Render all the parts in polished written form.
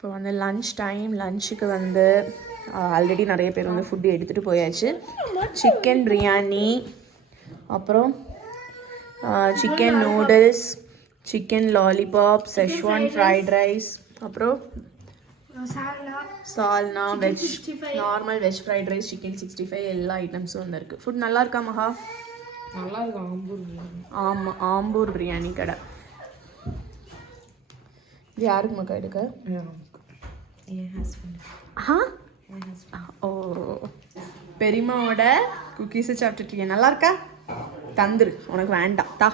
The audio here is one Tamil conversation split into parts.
இப்போ வந்து லன்ச் டைம். லன்ச்சுக்கு வந்து ஆல்ரெடி நிறைய பேர் வந்து ஃபுட்டு எடுத்துகிட்டு போயாச்சு. சிக்கன் பிரியாணி, அப்புறம் chicken noodles, chicken lollipop, schezwan fried rice, அப்புறம் சால்னா, veg normal veg fried rice, chicken 65 எல்லா ஐட்டம்ஸும் வந்து இருக்குது. ஃபுட் நல்லா இருக்கா மகா? நல்லா இருக்கும். ஆம்பூர் பிரியாணி. ஆமாம், ஆம்பூர் பிரியாணி கடை. இது யாருக்கு மக்கா எடுக்க? என் ஹஸ்பண்ட். ஓ, பெரியம்மாவோட குக்கீஸை சாப்பிட்டுருக்கீங்க. நல்லா இருக்கா? தந்துரு, உனக்கு வேண்டாம். தா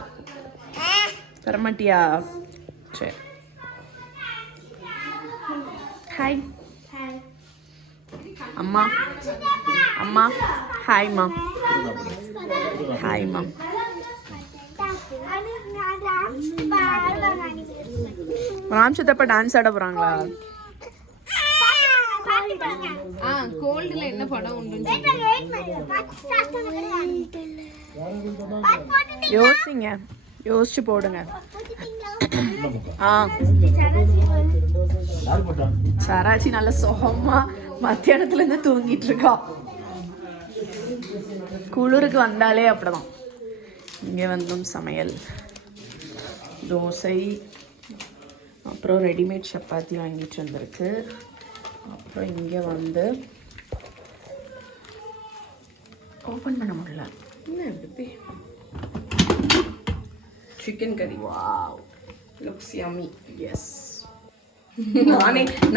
தரமாட்டியா? சரி. ஹாய் அம்மா. அம்மா ஹாய்மா. ஹாய்மா. ராம்சத்தப்பா டான்ஸ் ஆட போகிறாங்களா? கோல்டுல என்ன படம் உண்டு? யோசிங்க, யோசிச்சு போடுங்க. சராச்சி நல்ல சுகமா மத்தியானத்துல இருந்து தூங்கிட்டு இருக்கா. குளிருக்கு வந்தாலே அப்படிதான். இங்க வந்தும் சமையல் தோசை, அப்புறம் ரெடிமேட் சப்பாத்தி வாங்கிட்டு வந்திருக்கு. அப்புறம் இங்கே வந்து ஓப்பன் பண்ண முடியல. என்ன எப்படி சிக்கன் கறி. Wow, looks yummy. எஸ்,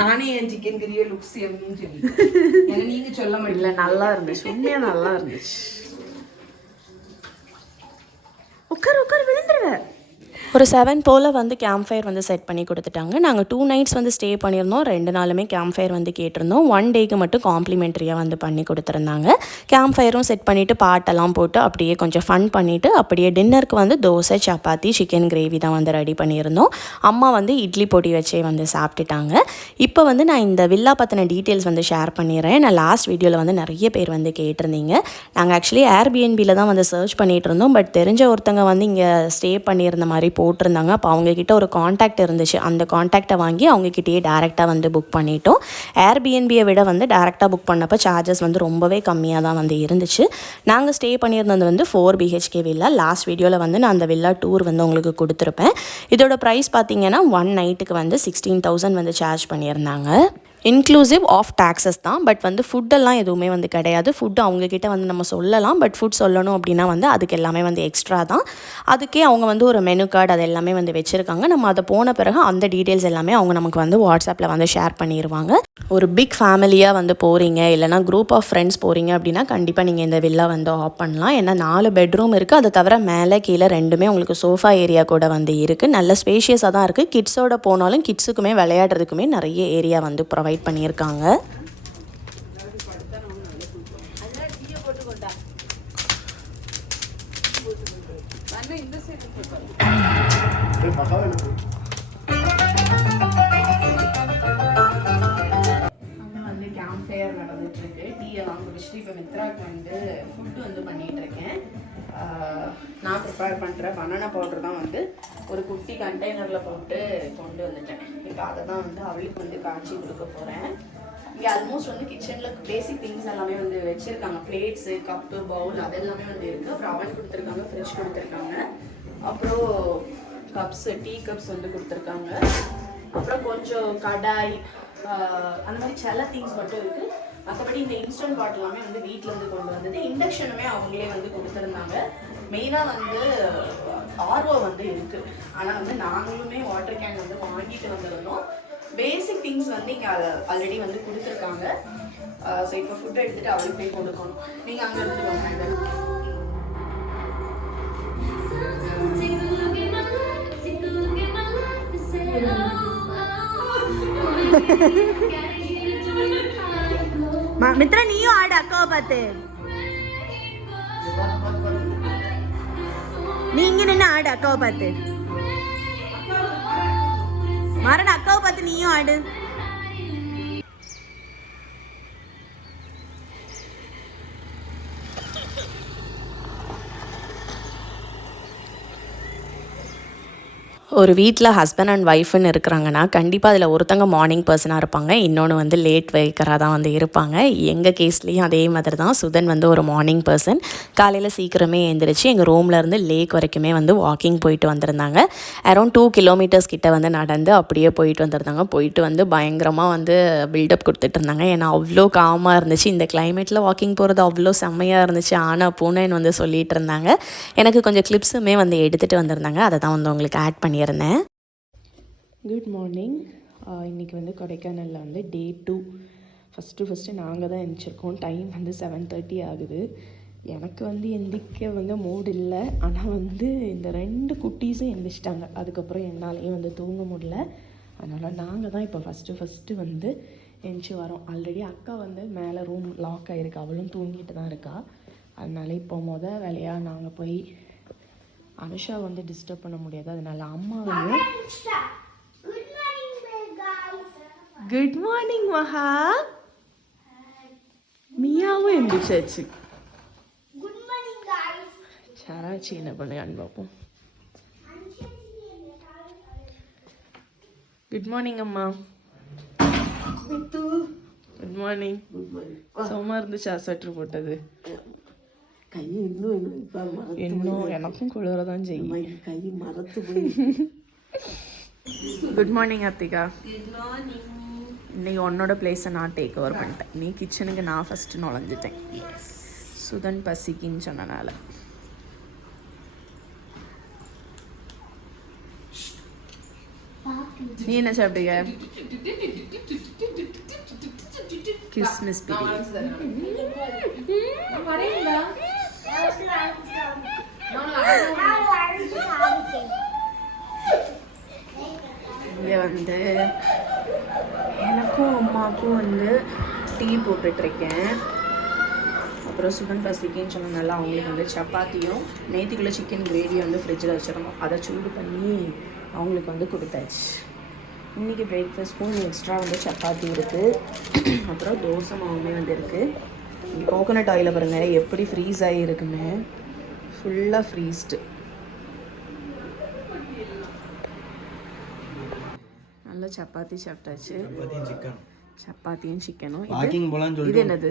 நானே என் சிக்கன் கறியே லுக்ஸ் யம்மின்னு சொல்லி நீங்க சொல்ல முடியல. நல்லா இருந்துச்சு, உண்மையா நல்லா இருந்துச்சு. உட்கார் உட்கார், விழுந்துருவேன். ஒரு 7 போல் வந்து கேம்ப் ஃபயர் வந்து செட் பண்ணி கொடுத்துட்டாங்க. நாங்கள் 2 நைட்ஸ் வந்து ஸ்டே பண்ணியிருந்தோம். 2 நாளுமே கேம்ப் ஃபயர் வந்து கேட்டிருந்தோம். 1 டேக்கு மட்டும் காம்ப்ளிமெண்ட்ரியாக வந்து பண்ணி கொடுத்துருந்தாங்க. கேம்ப் ஃபயரும் செட் பண்ணிவிட்டு பாட்டெல்லாம் போட்டு அப்படியே கொஞ்சம் ஃபன் பண்ணிவிட்டு அப்படியே டின்னருக்கு வந்து தோசை, சப்பாத்தி, சிக்கன் கிரேவி தான் வந்து ரெடி பண்ணியிருந்தோம். அம்மா வந்து இட்லி பொடி வச்சே வந்து சாப்பிட்டுட்டாங்க. இப்போ வந்து நான் இந்த வில்லா பற்றின டீட்டெயில்ஸ் வந்து ஷேர் பண்ணிடுறேன். நான் லாஸ்ட் வீடியோவில் வந்து நிறைய பேர் வந்து கேட்டிருந்தீங்க. நாங்கள் ஆக்சுவலி ஏர்பிஎன்பியில் தான் வந்து சர்ச் பண்ணிகிட்டு இருந்தோம். பட் தெரிஞ்ச ஒருத்தங்க வந்து இங்கே ஸ்டே பண்ணியிருந்த மாதிரி போட்டிருந்தாங்க. அப்போ அவங்கக்கிட்ட ஒரு காண்டாக்ட் இருந்துச்சு. அந்த காண்டாக்டை வாங்கி அவங்கக்கிட்டேயே டேரெக்டாக வந்து புக் பண்ணிட்டோம். ஏர்பிஎன்பியை விட வந்து டேரெக்டாக புக் பண்ணப்போ சார்ஜஸ் வந்து ரொம்பவே கம்மியாக தான் வந்து இருந்துச்சு. நாங்கள் ஸ்டே பண்ணியிருந்தது வந்து 4 BHK வில்லா. லாஸ்ட் வீடியோவில் வந்து நான் அந்த வில்லா டூர் வந்து உங்களுக்கு கொடுத்துருப்பேன். இதோட ப்ரைஸ் பார்த்தீங்கன்னா 1 நைட்டுக்கு வந்து 16,000 வந்து சார்ஜ் பண்ணியிருந்தாங்க. இன்க்ளூசிவ் ஆஃப் டேக்ஸஸ் தான். பட் வந்து ஃபுட்டெல்லாம் எதுவுமே வந்து கிடையாது. ஃபுட்டு அவங்கக்கிட்ட வந்து நம்ம சொல்லலாம். பட் ஃபுட் சொல்லணும் அப்படின்னா வந்து அதுக்கு எல்லாமே வந்து எக்ஸ்ட்ரா தான். அதுக்கே அவங்க வந்து ஒரு மெனு கார்டு அது எல்லாமே வந்து வச்சுருக்காங்க. நம்ம அதை போன பிறகு அந்த டீட்டெயில்ஸ் எல்லாமே அவங்க நமக்கு வந்து வாட்ஸ்அப்பில் வந்து ஷேர் பண்ணிடுவாங்க. ஒரு பிக் ஃபேமிலியாக வந்து போகிறீங்க, இல்லைனா குரூப் ஆஃப் ஃப்ரெண்ட்ஸ் போகிறீங்க அப்படின்னா கண்டிப்பாக நீங்கள் இந்த வில்லா வந்து ஆப் பண்ணலாம். ஏன்னா 4 பெட்ரூம் இருக்குது. அதை தவிர மேலே கீழே 2மே உங்களுக்கு சோஃபா ஏரியா கூட வந்து இருக்குது. நல்ல ஸ்பேஷியஸாக தான் இருக்குது. கிட்ஸோட போனாலும் கிட்ஸுக்குமே விளையாடுறதுக்குமே நிறைய ஏரியா வந்து ப்ரொவைட் பண்ணியிருக்காங்க. நடந்துட்டுருக்கு. டீ எல்லாம் குடிச்சிட்டு இப்போ மித்ராக்கு வந்து ஃபுட்டு வந்து பண்ணிகிட்டு இருக்கேன். நான் ப்ரிப்பேர் பண்ணுற பனானா பவுடர் தான் வந்து ஒரு குட்டி கண்டெய்னரில் போட்டு கொண்டு வந்துட்டேன். இப்போ அதை தான் வந்து அவளுக்கு வந்து காய்ச்சி கொடுக்க போகிறேன். இங்கே ஆல்மோஸ்ட் வந்து கிச்சனில் பேசிக் திங்ஸ் எல்லாமே வந்து வச்சுருக்காங்க. பிளேட்ஸு, கப்பு, பவுல் அதெல்லாமே வந்து இருக்குது. அப்புறம் அவன் கொடுத்துருக்காங்க, ஃப்ரிட்ஜ் கொடுத்துருக்காங்க. அப்புறம் கப்ஸு, டீ கப்ஸ் வந்து கொடுத்துருக்காங்க. அப்புறம் கொஞ்சம் கடாய் அந்த மாதிரி சில திங்ஸ் மட்டும் இருக்குது. மற்றபடி இந்த இன்ஸ்டன்ட் பாட்டில் எல்லாமே வந்து வீட்டிலேருந்து கொண்டு வந்தது. இண்டக்ஷனுமே அவங்களே வந்து கொடுத்துருந்தாங்க. மெயினாக வந்து ஆர்ஓ வந்து இருக்குது. ஆனால் வந்து நாங்களுமே வாட்டர் கேன் வந்து வாங்கிட்டு வந்துருந்தோம். பேசிக் திங்ஸ் வந்து இங்கே ஆல்ரெடி வந்து கொடுத்துருக்காங்க. ஸோ இப்போ ஃபுட்டை எடுத்துகிட்டு அவளுக்கு போய் கொடுக்கணும். நீங்கள் அங்கே எடுத்துக்கோங்க. மித்ரா நீயும் ஆடு அக்காவை பார்த்து. நீ இங்க நின்று ஆடு அக்காவை பார்த்து. மரண அக்காவை பார்த்து நீயும் ஆடு. ஒரு வீட்டில் ஹஸ்பண்ட் அண்ட் ஒய்ஃப்னு இருக்கிறாங்கன்னா கண்டிப்பாக அதில் ஒருத்தங்க மார்னிங் பர்சனாக இருப்பாங்க, இன்னொன்று வந்து லேட் வைக்கராக தான் வந்து இருப்பாங்க. எங்கள் கேஸ்லேயும் அதே மாதிரி தான். சுதன் வந்து ஒரு மார்னிங் பர்சன். காலையில் சீக்கிரமே எழுந்திரிச்சு எங்கள் ரூம்லேருந்து லேக் வரைக்குமே வந்து வாக்கிங் போயிட்டு வந்திருந்தாங்க. அரௌண்ட் 2 கிலோமீட்டர்ஸ் கிட்ட வந்து நடந்து அப்படியே போயிட்டு வந்திருந்தாங்க. போயிட்டு வந்து பயங்கரமாக வந்து பில்டப் கொடுத்துட்டு இருந்தாங்க. ஏன்னா அவ்வளோ காமாக இருந்துச்சு. இந்த கிளைமேட்டில் வாக்கிங் போகிறது அவ்வளோ செம்மையாக இருந்துச்சு. ஆனால் பூனைன்னு வந்து சொல்லிட்டு இருந்தாங்க. எனக்கு கொஞ்சம் கிளிப்ஸுமே வந்து எடுத்துகிட்டு வந்திருந்தாங்க. அதை தான் வந்து உங்களுக்கு ஆட் பண்ணியிருந்தேன். Good morning. இன்றைக்கி வந்து கொடைக்கானலில் வந்து டே 2. ஃபஸ்ட்டு நாங்கள் தான் எழுந்திரிச்சிருக்கோம். டைம் வந்து 7:30 ஆகுது. எனக்கு வந்து எந்திரிக்க வந்து மூடு இல்லை. ஆனால் வந்து இந்த 2 குட்டீஸும் எந்திரிச்சிட்டாங்க. அதுக்கப்புறம் என்னாலையும் வந்து தூங்க முடியல. அதனால் நாங்கள் தான் இப்போ ஃபஸ்ட்டு வந்து எழுந்திச்சி வரோம். ஆல்ரெடி அக்கா வந்து மேலே ரூம் லாக் ஆகிருக்கு, அவளும் தூங்கிட்டு தான் இருக்கா. அதனால இப்போ வேலையாக நாங்கள் போய் அனுஷா வந்து டிஸ்டர்ப் பண்ண முடியாது. அதனால அம்மா வந்து குட் மார்னிங் மகா. மியாவும் எழுந்திரிச்சாச்சு. சராச்சி என்ன பண்ணுறான்னு பார்ப்போம். குட் மார்னிங் அம்மா. Good morning. சும்மா இருந்துச்சா ஸ்வெட்டர் போட்டது? கை இன்னும் எனக்கும் குளிர தான் செய்யும். கை மரத்து போய். Good morning Athika. இன்னைக்கு உன்னோட பிளேஸை நான் டேக் ஓவர் பண்ணிட்டேன். நீ கிச்சனுக்கு நான் ஃபஸ்ட்டு நுழைஞ்சிட்டேன். சுதன் பசிக்குன்னு சொன்னனால. நீ என்ன சாப்பிட்டீங்க? கிறிஸ்மஸ் இங்கே வந்து எனக்கும் அம்மாவுக்கும் வந்து டீ போட்டுட்ருக்கேன். அப்புறம் சுதன் பசிக்குன்னு சொன்னனால அவங்களுக்கு வந்து சப்பாத்தியும் நேற்றுக்குள்ளே சிக்கன் கிரேவியை வந்து ஃப்ரிட்ஜில் வச்சுருந்தோம். அதை சூடு பண்ணி அவங்களுக்கு வந்து கொடுத்தாச்சு. இன்றைக்கி பிரேக்ஃபாஸ்ட்க்கும் எக்ஸ்ட்ரா வந்து சப்பாத்தி இருக்குது. அப்புறம் தோசை மாவுமே வந்து இருக்குது. இங்கே கோகோனட் ஆயிலை பாருங்கள் எப்படி ஃப்ரீஸ் ஆகி இருக்குன்னு. ஃபுல்லாக ஃப்ரீஸ்டு. நல்ல சப்பாத்தி சாப்பிட்டாச்சு. சப்பாத்தியும் சிக்கனும். இது என்னது?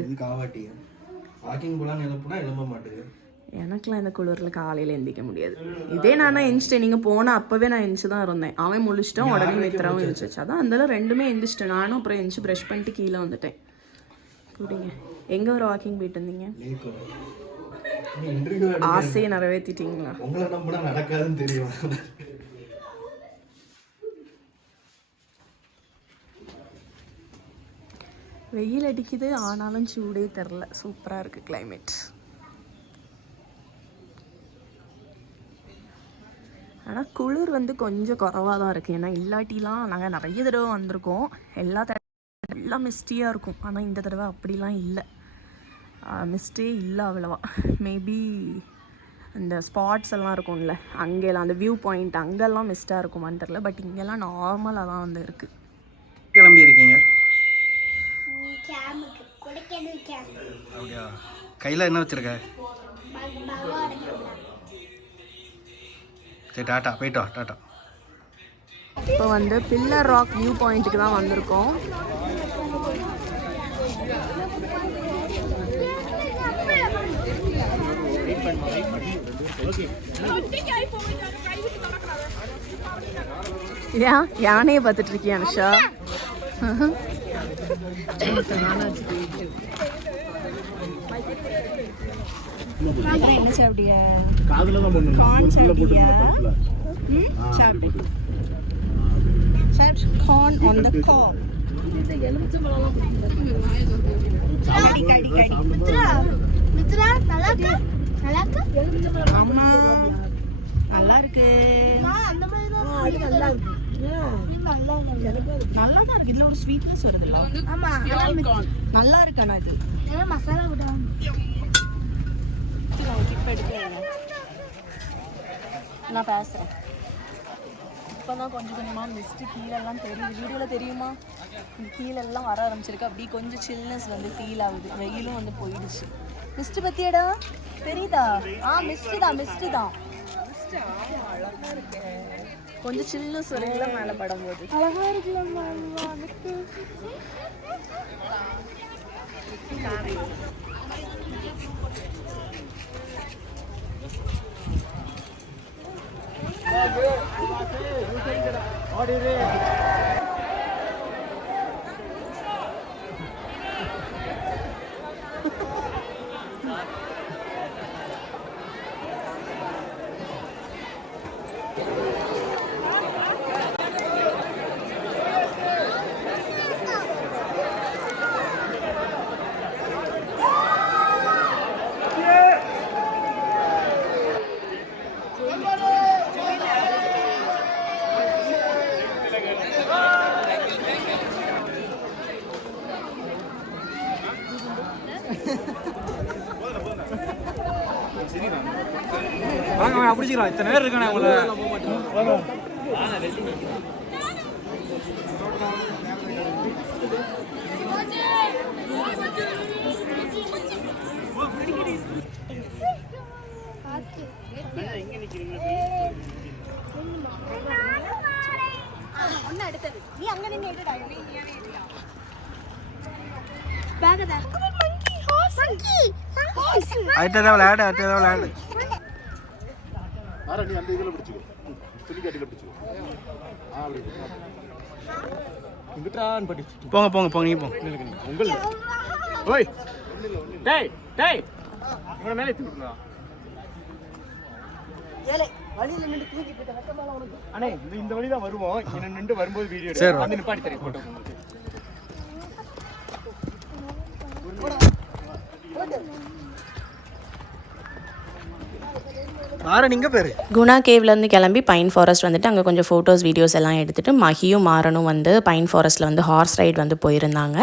எனக்குலாம் இந்த குளிரில் காலையில் எந்திக்க முடியாது. இதே நானா எந்திச்சிட்டேன். நீங்கள் போனால் அப்போவே நான் எந்திச்சு தான் இருந்தேன். அவன் முழிச்சிட்டோம், உடனே மித்திராவும் எந்திரிச்சு. அதான் அந்த ரெண்டுமே எந்திரிச்சிட்டேன். நானும் அப்புறம் எந்திச்சு ப்ரஷ் பண்ணிட்டு கீழே வந்துட்டேன். கூடிங்க. எங்கே ஒரு வாக்கிங் போயிட்டு இருந்தீங்க? ஆசையை நிறைவேற்றிட்டீங்களா? உங்களை நம்பினா நடக்காதுன்னு தெரியும். வெயில் அடிக்குது, ஆனாலும் சூடே தெரில. சூப்பராக இருக்குது கிளைமேட். ஆனால் குளிர் வந்து கொஞ்சம் குறவாக தான் இருக்குது. ஏன்னா இல்லாட்டிலாம் நாங்கள் நிறைய தடவை வந்திருக்கோம். எல்லாம் மிஸ்டியாக இருக்கும். ஆனால் இந்த தடவை அப்படிலாம் இல்லை, மிஸ்டே இல்லை அவ்வளவா. மேபி இந்த ஸ்பாட்ஸ் எல்லாம் இருக்கும்ல, அங்கெல்லாம் அந்த வியூ பாயிண்ட் அங்கெல்லாம் மிஸ்டாக இருக்குமான்னு தெரில. பட் இங்கெல்லாம் நார்மலாக தான் வந்து இருக்குது. கிளம்பி இருக்கீங்க? அப்படியா? கையில் என்ன வச்சிருக்க? சரி, டாட்டா. போயிட்டோ. டாட்டா. இப்போ வந்து பில்லர் ராக் வியூ பாயிண்ட்டுக்கு தான் வந்திருக்கோம். ஏன் யானையை பார்த்துட்டு இருக்கியா அனுஷா? என்ன சாப்பிட்டிய? கார்ன் சாப்பிட்டியா? சாப்பிடு. Corn on the cob. நல்லா இருக்கு. நல்லா தான் இருக்கு. இதுல ஒரு ஸ்வீட்னஸ் வருது இல்ல? ஆமா, நல்லா இருக்கு. ஆனா இது மசாலா விட நான் பேசுறேன். இப்போதான் கொஞ்சம் கொஞ்சமாக மிஸ்ட்டு கீழெல்லாம் தெரியுது. வீடியோவில் தெரியுமா? இந்த கீழெல்லாம் வர ஆரம்பிச்சிருக்கு. அப்படியே கொஞ்சம் சில்னஸ் வந்து ஃபீல் ஆகுது. வெயிலும் வந்து போயிடுச்சு. மிஸ்ட்டு பற்றியடா தெரியுதா? மிஸ்ட்டு தான். அழகாக இருக்கு. கொஞ்சம் சில்லு சொருகில மேலே படும்போது அழகா இருக்குல்லம்மா பிடிச்சிக்கலாம் இத்தனை நேரம் இருக்கானே உங்களை அடுத்ததான் விளையாடு அடுத்ததான் விளையாடு நீ அந்த இதில் பிடிச்சிக்கோ துணி கட்டியில் பிடிச்சிக்கோ அப்படி இங்கிட்டான் படி போங்க போங்க போங்க நீங்க போங்க உங்கள் ஓய் டேய் டேய் இவனை மேலே ஏற்றி விட்டுனா அண்ணே இந்த வழி தான் வருவோம் என்ன நின்று வரும்போது வீடியோ எடுத்து வந்து நிப்பாட்டி தரேன் போட்டோ குணா கேவ்லேருந்து கிளம்பி பைன் ஃபாரஸ்ட் வந்துட்டு அங்கே கொஞ்சம் ஃபோட்டோஸ் வீடியோஸ் எல்லாம் எடுத்துகிட்டு மகியும் மாறனும் வந்து பைன் ஃபாரஸ்ட்டில் வந்து ஹார்ஸ் ரைட் வந்து போயிருந்தாங்க.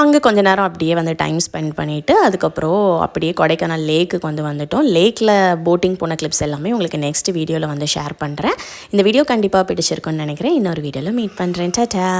அங்கே கொஞ்ச நேரம் அப்படியே வந்து டைம் ஸ்பெண்ட் பண்ணிவிட்டு அதுக்கப்புறம் அப்படியே கொடைக்கானல் லேக்குக்கு வந்து வந்துட்டோம். லேக்கில் போட்டிங் போன கிளிப்ஸ் எல்லாமே உங்களுக்கு நெக்ஸ்ட் வீடியோவில் வந்து ஷேர் பண்ணுறேன். இந்த வீடியோ கண்டிப்பாக பிடிச்சிருக்குன்னு நினைக்கிறேன். இன்னொரு வீடியோவில் மீட் பண்ணுறேன். டாடா.